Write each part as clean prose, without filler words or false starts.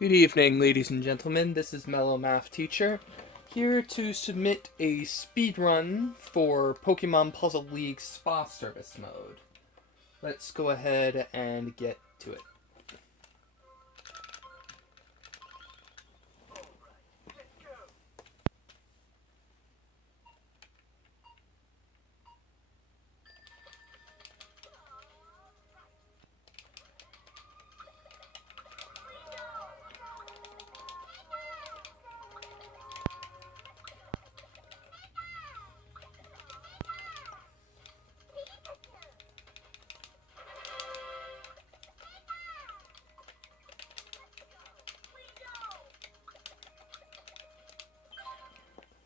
Good evening, ladies and gentlemen. This is Mellow Math Teacher, here to submit a speedrun for Pokemon Puzzle League Spa Service mode. Let's go ahead and get to it.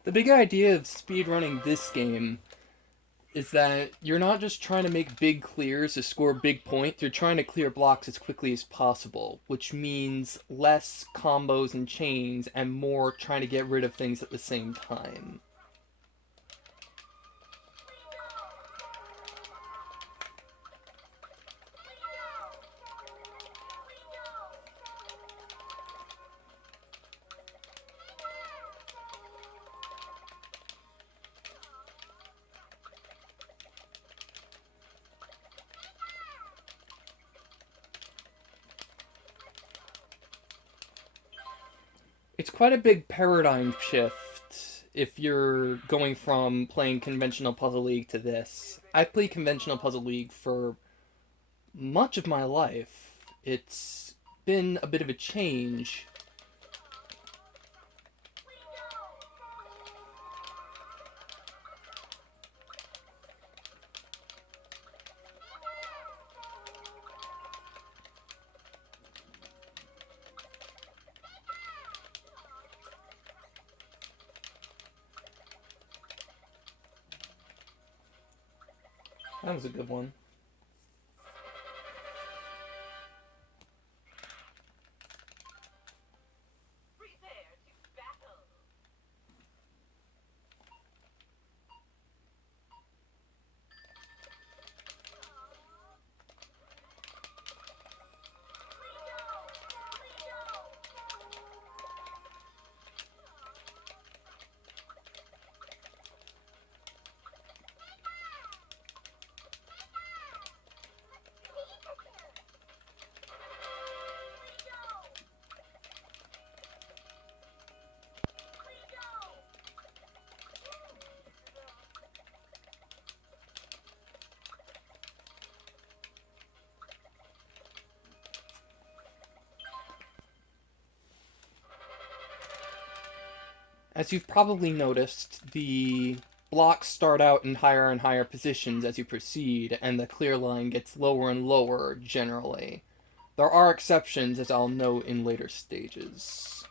The big idea of speedrunning this game is that you're not just trying to make big clears to score big points, you're trying to clear blocks as quickly as possible, which means less combos and chains and more trying to get rid of things at the same time. It's quite a big paradigm shift if you're going from playing conventional Puzzle League to this. I've played conventional Puzzle League for much of my life. It's been a bit of a change. That was a good one. As you've probably noticed, the blocks start out in higher and higher positions as you proceed, and the clear line gets lower and lower generally. There are exceptions, as I'll note in later stages.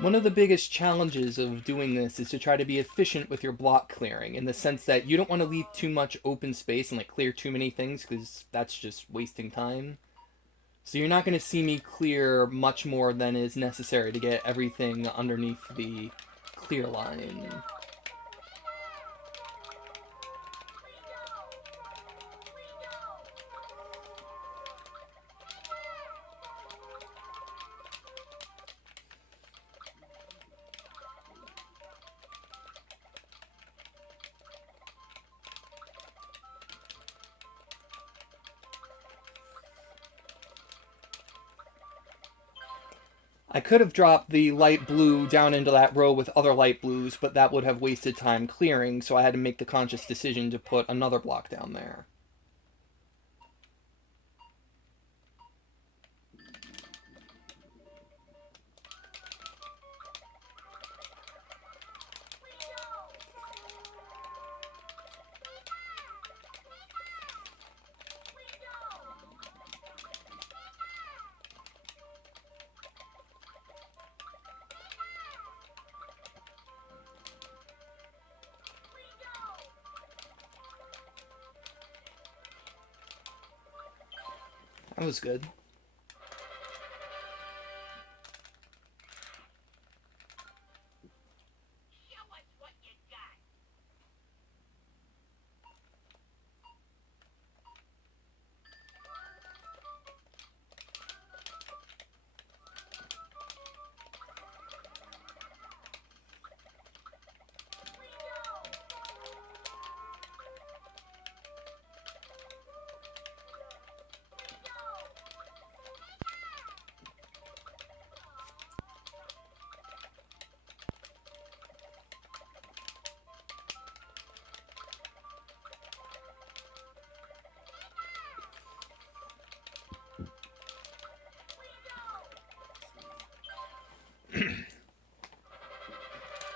One of the biggest challenges of doing this is to try to be efficient with your block clearing, in the sense that you don't want to leave too much open space and clear too many things, because that's just wasting time. So you're not going to see me clear much more than is necessary to get everything underneath the clear line. I could have dropped the light blue down into that row with other light blues, but that would have wasted time clearing, so I had to make the conscious decision to put another block down there. That was good.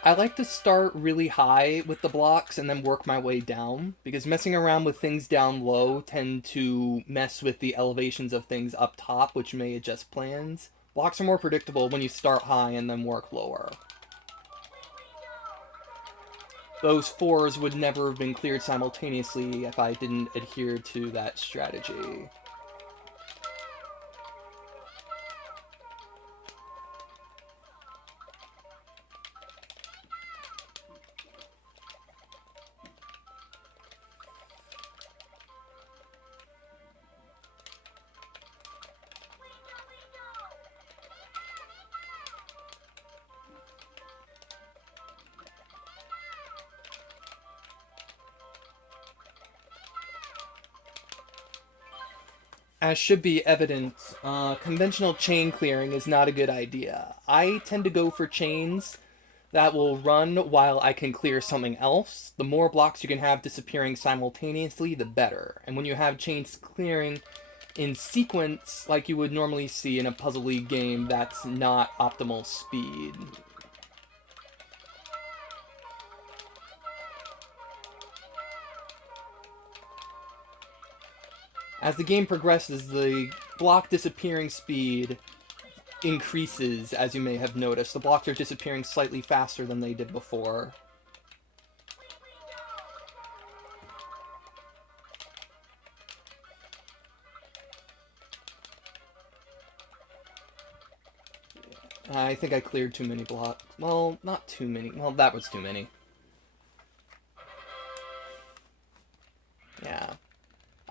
I like to start really high with the blocks and then work my way down, because messing around with things down low tend to mess with the elevations of things up top, which may adjust plans. Blocks are more predictable when you start high and then work lower. Those fours would never have been cleared simultaneously if I didn't adhere to that strategy. As should be evident, conventional chain clearing is not a good idea. I tend to go for chains that will run while I can clear something else. The more blocks you can have disappearing simultaneously, the better. And when you have chains clearing in sequence, like you would normally see in a Puzzle League game, that's not optimal speed. As the game progresses, the block disappearing speed increases, as you may have noticed. The blocks are disappearing slightly faster than they did before. I think I cleared too many blocks. Well, not too many. Well, that was too many. Yeah.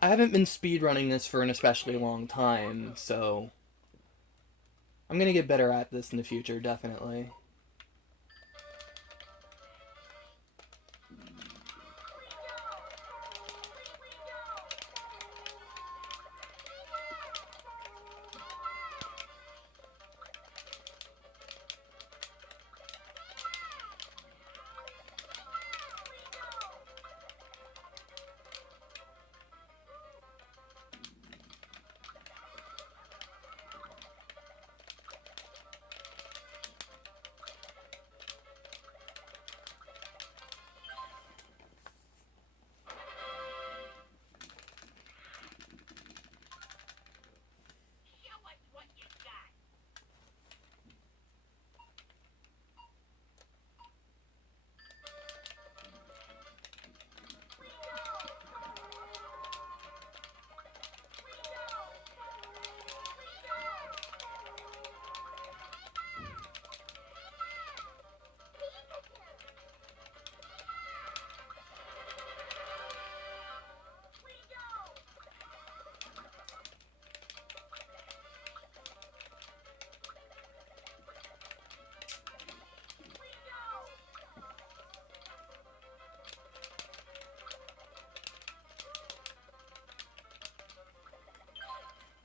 I haven't been speedrunning this for an especially long time, so I'm gonna get better at this in the future, definitely.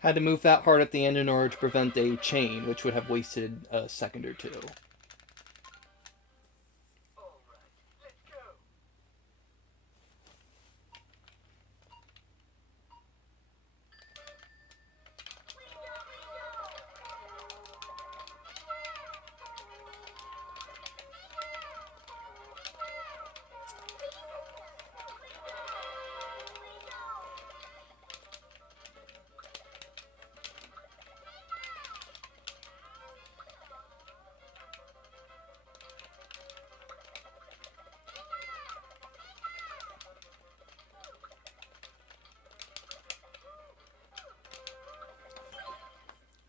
Had to move that hard at the end in order to prevent a chain, which would have wasted a second or two.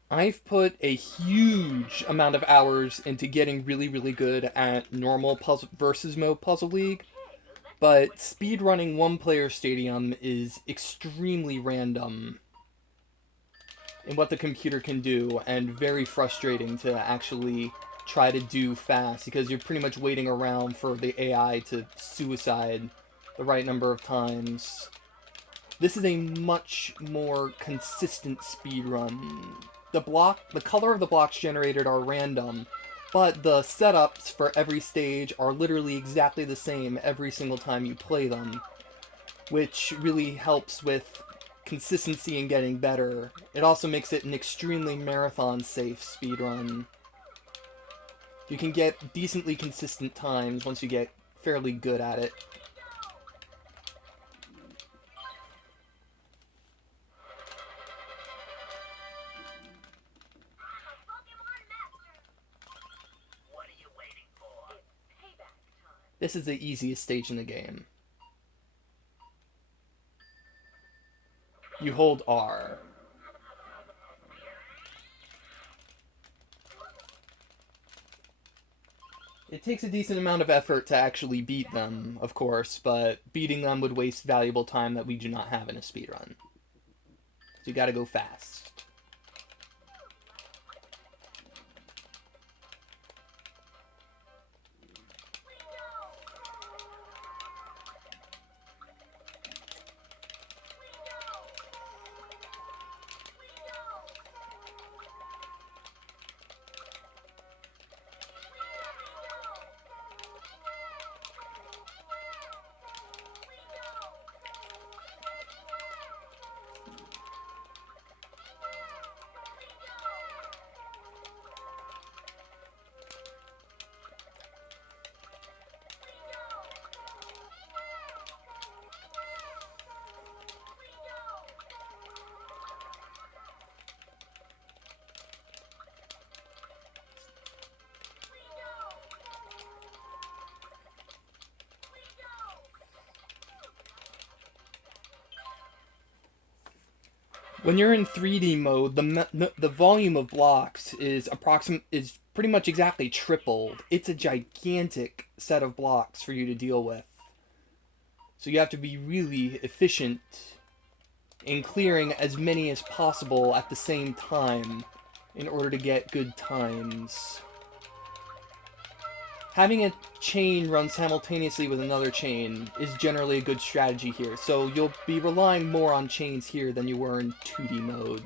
I've put a huge amount of hours into getting really, really good at normal puzzle versus mode Puzzle League, but speedrunning one player stadium is extremely random in what the computer can do and very frustrating to actually try to do fast because you're pretty much waiting around for the AI to suicide the right number of times. This is a much more consistent speedrun. The color of the blocks generated are random, but the setups for every stage are literally exactly the same every single time you play them, which really helps with consistency and getting better. It also makes it an extremely marathon-safe speedrun. You can get decently consistent times once you get fairly good at it. This is the easiest stage in the game. You hold R. It takes a decent amount of effort to actually beat them, of course, but beating them would waste valuable time that we do not have in a speedrun. So you gotta go fast. When you're in 3D mode, the volume of blocks is pretty much exactly tripled. It's a gigantic set of blocks for you to deal with. So you have to be really efficient in clearing as many as possible at the same time in order to get good times. Having a chain run simultaneously with another chain is generally a good strategy here, so you'll be relying more on chains here than you were in 2D mode.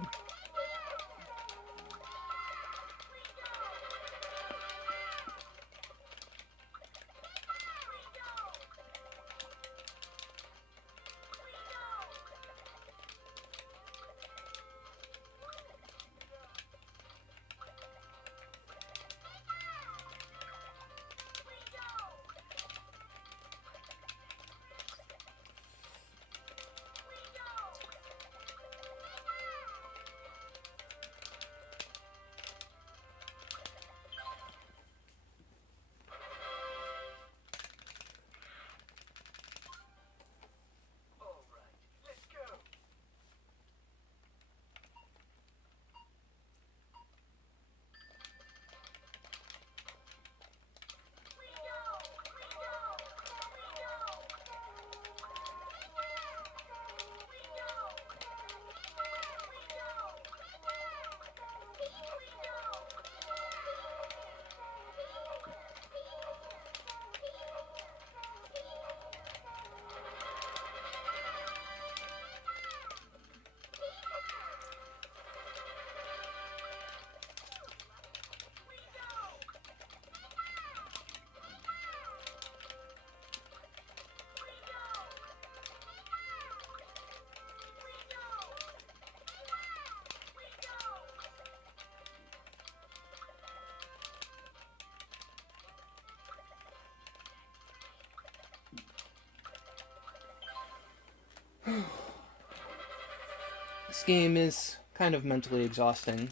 This game is kind of mentally exhausting,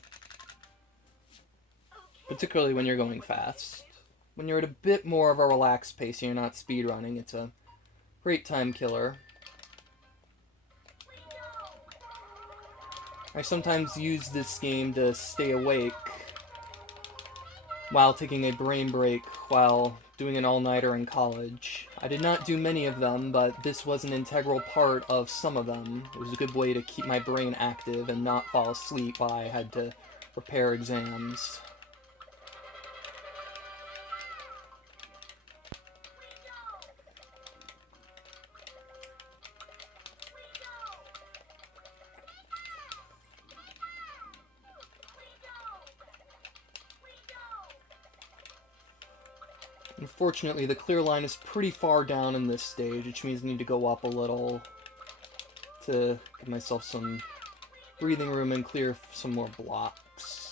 particularly when you're going fast. When you're at a bit more of a relaxed pace and you're not speedrunning, it's a great time killer. I sometimes use this game to stay awake while taking a brain break while doing an all-nighter in college. I did not do many of them, but this was an integral part of some of them. It was a good way to keep my brain active and not fall asleep while I had to prepare exams. Unfortunately, the clear line is pretty far down in this stage, which means I need to go up a little to give myself some breathing room and clear some more blocks.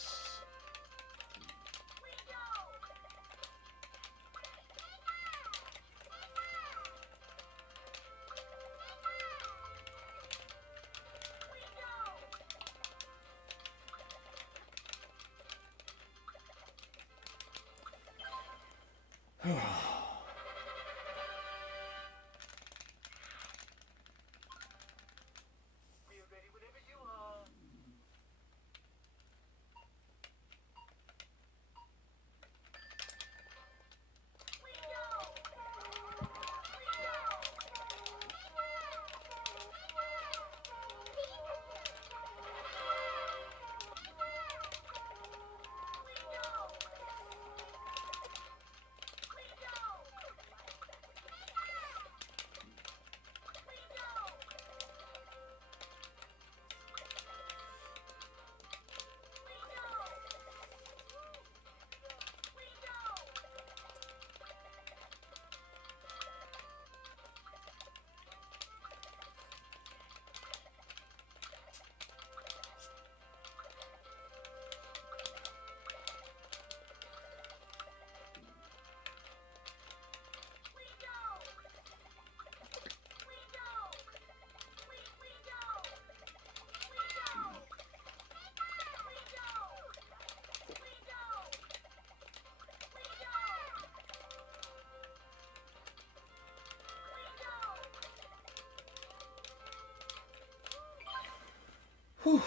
Whew.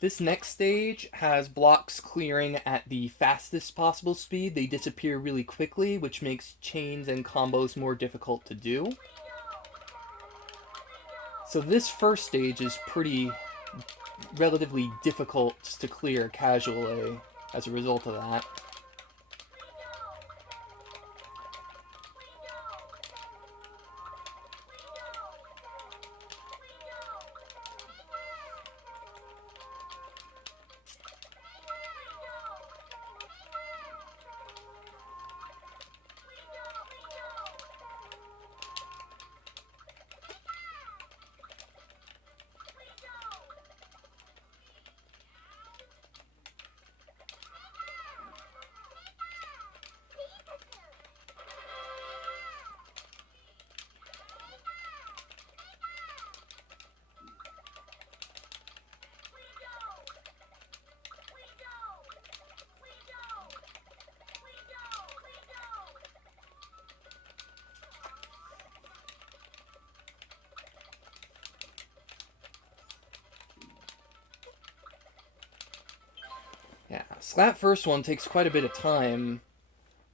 This next stage has blocks clearing at the fastest possible speed. They disappear really quickly, which makes chains and combos more difficult to do. So this first stage is relatively difficult to clear casually as a result of that. Yeah, so that first one takes quite a bit of time,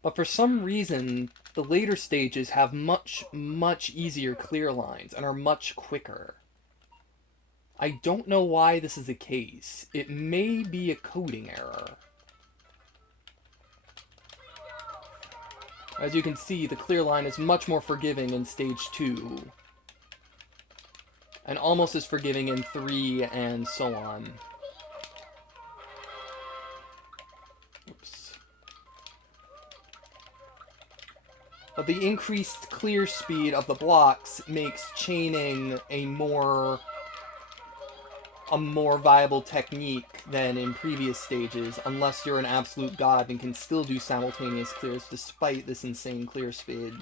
but for some reason, the later stages have much, much easier clear lines and are much quicker. I don't know why this is the case. It may be a coding error. As you can see, the clear line is much more forgiving in stage 2, and almost as forgiving in 3 and so on. Oops. But the increased clear speed of the blocks makes chaining a more viable technique than in previous stages, unless you're an absolute god and can still do simultaneous clears despite this insane clear speed.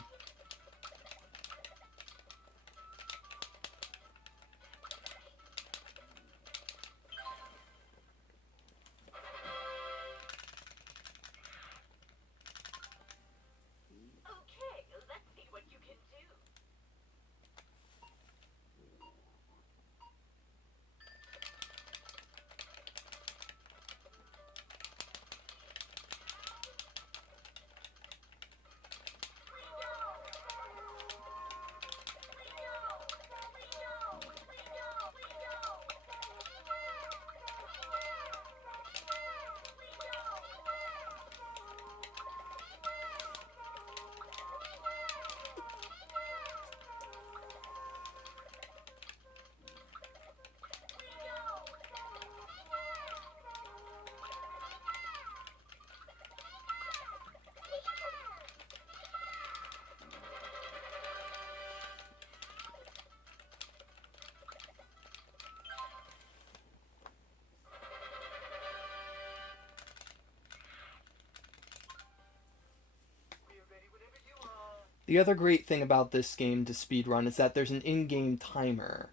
The other great thing about this game to speedrun is that there's an in-game timer.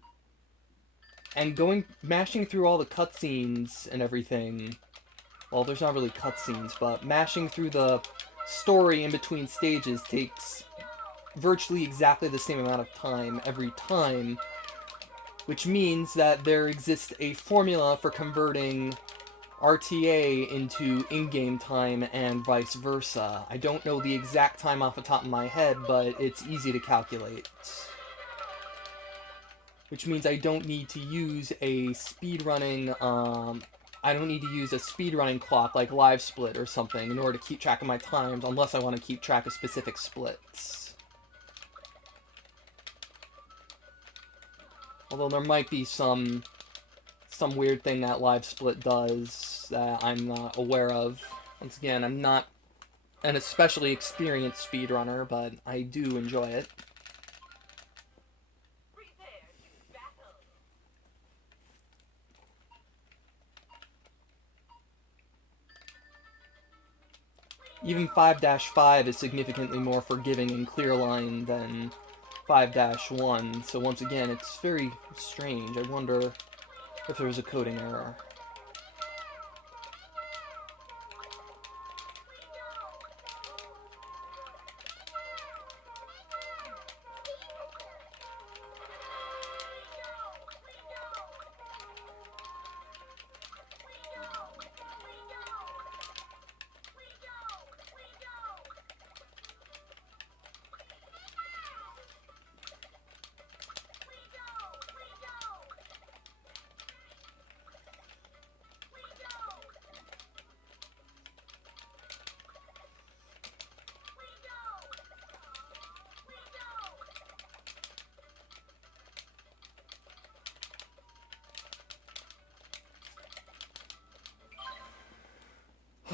And mashing through all the cutscenes and everything, well, there's not really cutscenes, but mashing through the story in between stages takes virtually exactly the same amount of time every time, which means that there exists a formula for converting RTA into in-game time and vice versa. I don't know the exact time off the top of my head, but it's easy to calculate. Which means I don't need to use a speedrunning, I don't need to use a speedrunning clock like LiveSplit or something in order to keep track of my times, unless I want to keep track of specific splits. Although there might be some weird thing that LiveSplit does that I'm not aware of. Once again, I'm not an especially experienced speedrunner, but I do enjoy it. Even 5-5 is significantly more forgiving in clear line than 5-1, so once again, it's very strange. I wonder if there's a coding error.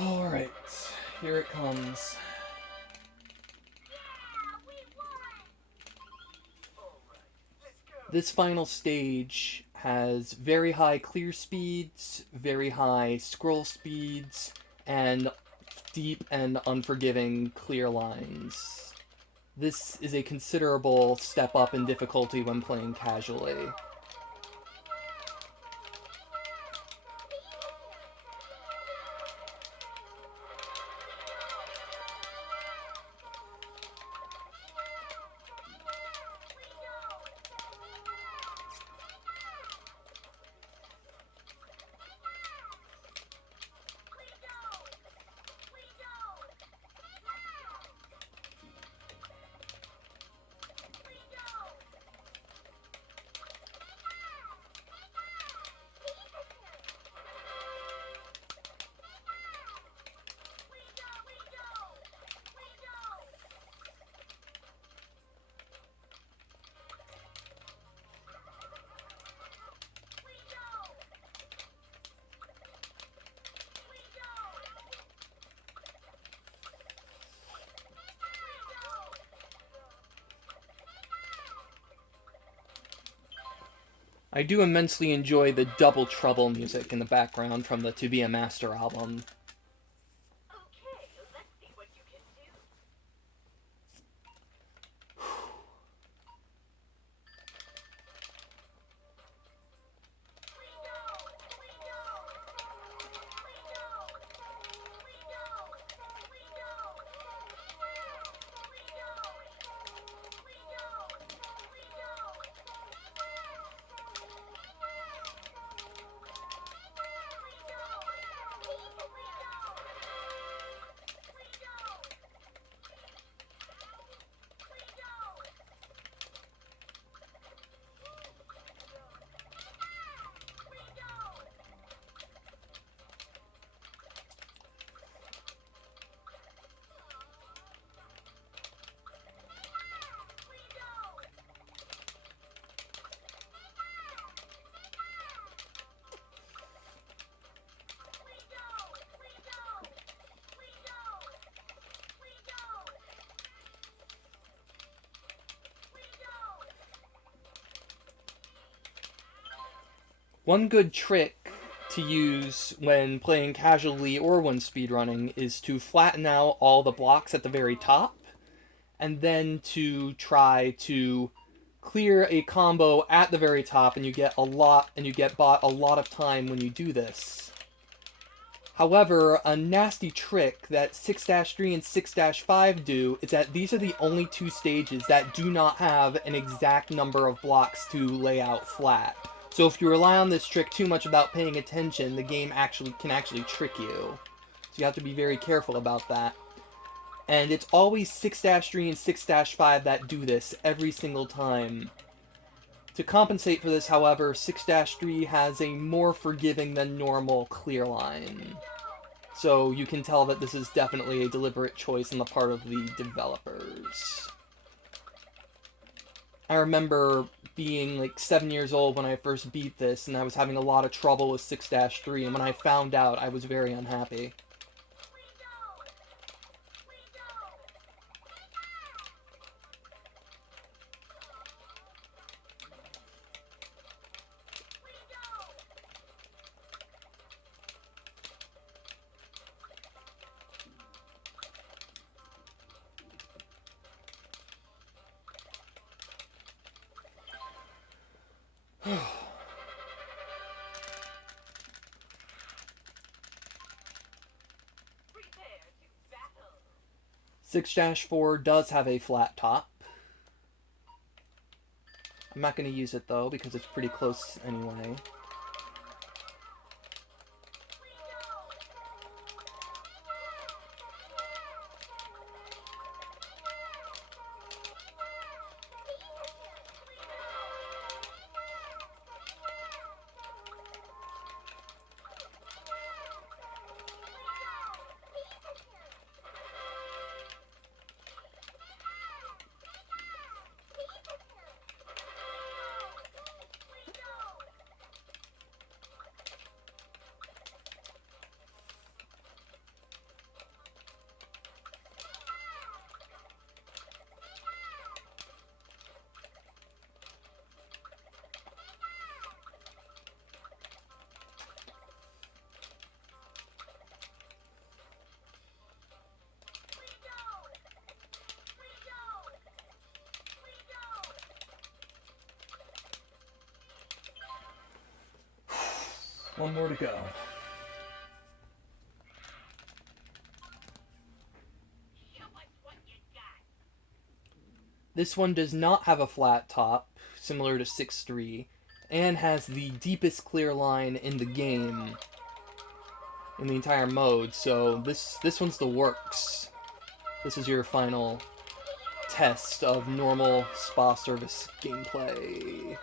Alright, here it comes. This final stage has very high clear speeds, very high scroll speeds, and deep and unforgiving clear lines. This is a considerable step up in difficulty when playing casually. I do immensely enjoy the Double Trouble music in the background from the To Be a Master album. One good trick to use when playing casually or when speedrunning is to flatten out all the blocks at the very top and then to try to clear a combo at the very top, and you get bought a lot of time when you do this. However, a nasty trick that 6-3 and 6-5 do is that these are the only two stages that do not have an exact number of blocks to lay out flat. So if you rely on this trick too much without paying attention, the game can actually trick you. So you have to be very careful about that. And it's always 6-3 and 6-5 that do this every single time. To compensate for this, however, 6-3 has a more forgiving than normal clear line. So you can tell that this is definitely a deliberate choice on the part of the developers. I remember being like 7 years old when I first beat this, and I was having a lot of trouble with 6-3, and when I found out, I was very unhappy. Six 4 does have a flat top. I'm not going to use it though because it's pretty close anyway. One more to go. This one does not have a flat top, similar to 6-3, and has the deepest clear line in the game, in the entire mode, so this one's the works. This is your final test of normal spa service gameplay.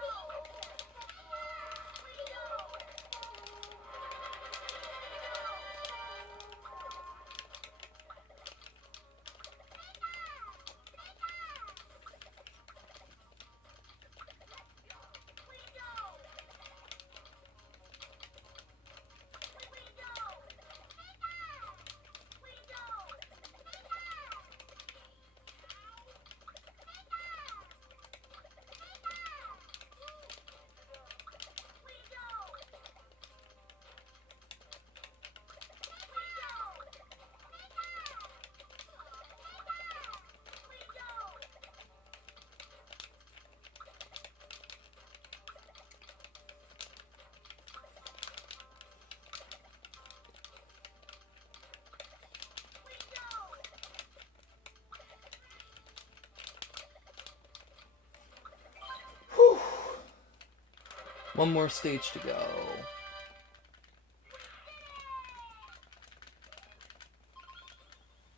One more stage to go.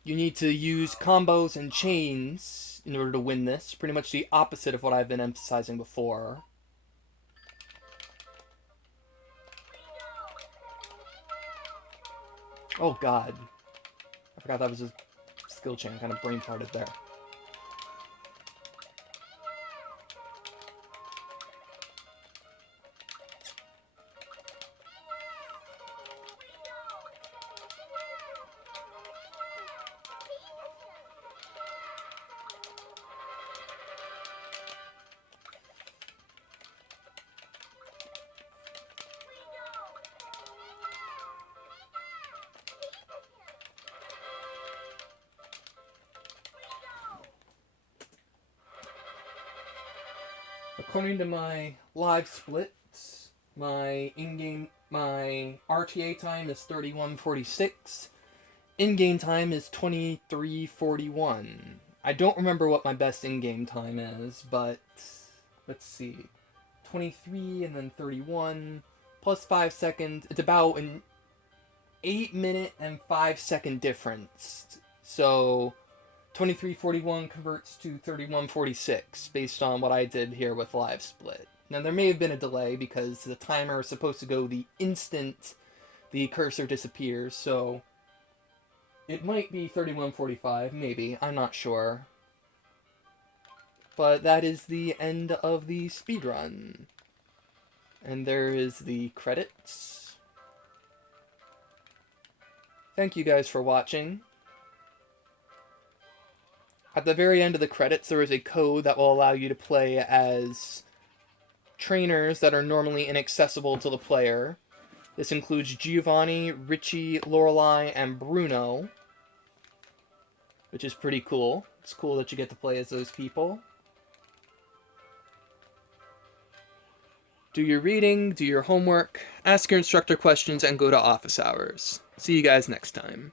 You need to use combos and chains in order to win this. Pretty much the opposite of what I've been emphasizing before. Oh god. I forgot that was a skill chain. I kind of brain farted there. According to my live splits, my RTA time is 31:46. In-game time is 23:41. I don't remember what my best in-game time is, but let's see. 23 and then 31 plus 5 seconds. It's about an 8-minute and 5-second difference. So 23:41 converts to 31:46 based on what I did here with live split. Now there may have been a delay because the timer is supposed to go the instant the cursor disappears, so it might be 31:45, maybe, I'm not sure. But that is the end of the speedrun. And there is the credits. Thank you guys for watching. At the very end of the credits, there is a code that will allow you to play as trainers that are normally inaccessible to the player. This includes Giovanni, Richie, Lorelei, and Bruno, which is pretty cool. It's cool that you get to play as those people. Do your reading, do your homework, ask your instructor questions, and go to office hours. See you guys next time.